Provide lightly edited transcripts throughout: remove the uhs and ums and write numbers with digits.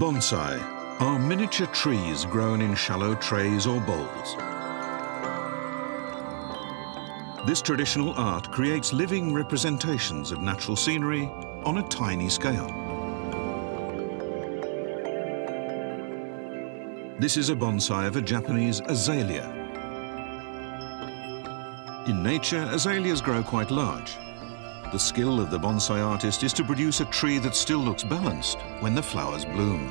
Bonsai are miniature trees grown in shallow trays or bowls. This traditional art creates living representations of natural scenery on a tiny scale. This is a bonsai of a Japanese azalea. In nature, azaleas grow quite large. The skill of the bonsai artist is to produce a tree that still looks balanced when the flowers bloom.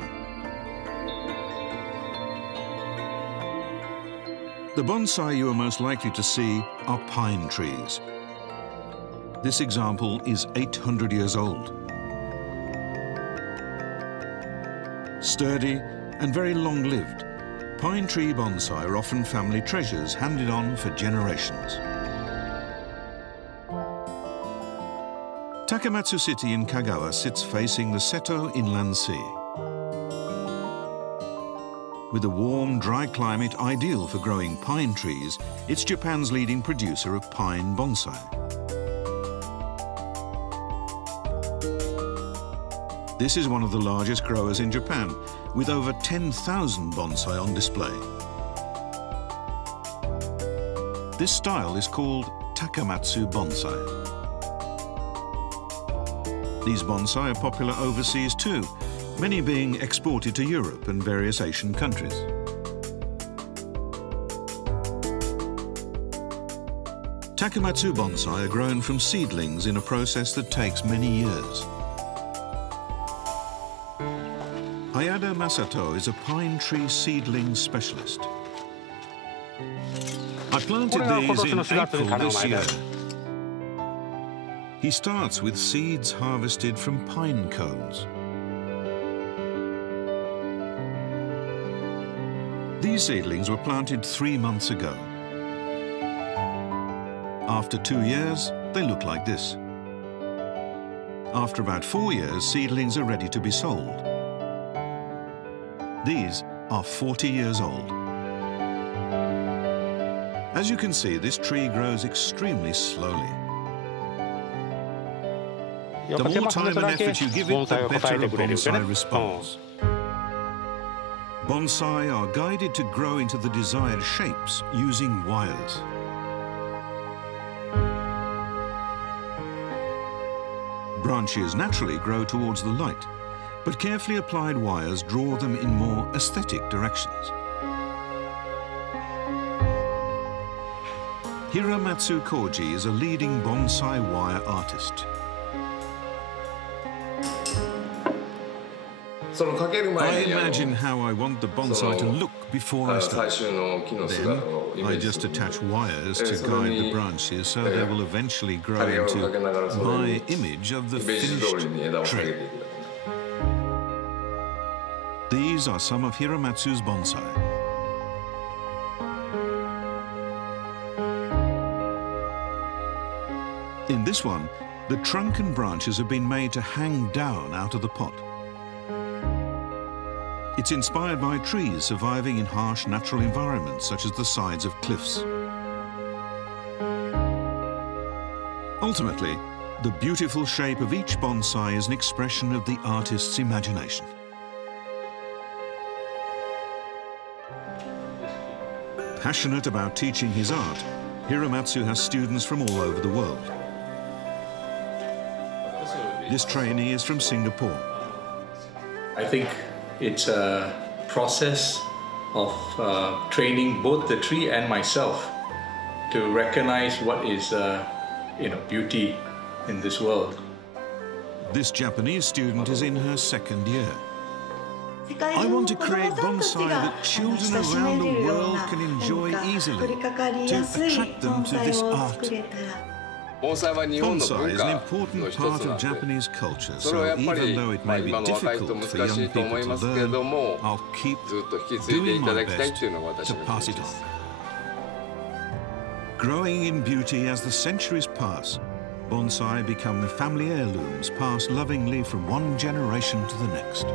The bonsai you are most likely to see are pine trees. This example is 800 years old. Sturdy and very long-lived, pine tree bonsai are often family treasures handed on for generations. Takamatsu City in Kagawa sits facing the Seto Inland Sea. With a warm, dry climate ideal for growing pine trees, it's Japan's leading producer of pine bonsai. This is one of the largest growers in Japan, with over 10,000 bonsai on display. This style is called Takamatsu bonsai. These bonsai are popular overseas too, many being exported to Europe and various Asian countries. Takamatsu bonsai are grown from seedlings in a process that takes many years. Ayada Masato is a pine tree seedling specialist. I planted these in April this year. He starts with seeds harvested from pine cones. These seedlings were planted 3 months ago. After 2 years, they look like this. After about 4 years, seedlings are ready to be sold. These are 40 years old. As you can see, this tree grows extremely slowly. The more time and effort you give it, the better a bonsai responds. Bonsai are guided to grow into the desired shapes using wires. Branches naturally grow towards the light, but carefully applied wires draw them in more aesthetic directions. Hiramatsu Koji is a leading bonsai wire artist. I imagine how I want the bonsai to look before I start. Then I just attach wires to guide the branches so they will eventually grow into my image of the finished tree. These are some of Hiramatsu's bonsai. In this one, the trunk and branches have been made to hang down out of the pot. It's inspired by trees surviving in harsh natural environments, such as the sides of cliffs. Ultimately, the beautiful shape of each bonsai is an expression of the artist's imagination. Passionate about teaching his art, Hiramatsu has students from all over the world. This trainee is from Singapore. I think it's a process of training both the tree and myself to recognize what is beauty in this world. This Japanese student is in her second year. I want to create bonsai that children around the world can enjoy easily, to attract them to this art. Bonsai is an important part of Japanese culture, so even though it may be difficult for young people to learn, I'll keep doing my best to pass it on. Growing in beauty as the centuries pass, bonsai become family heirlooms passed lovingly from one generation to the next.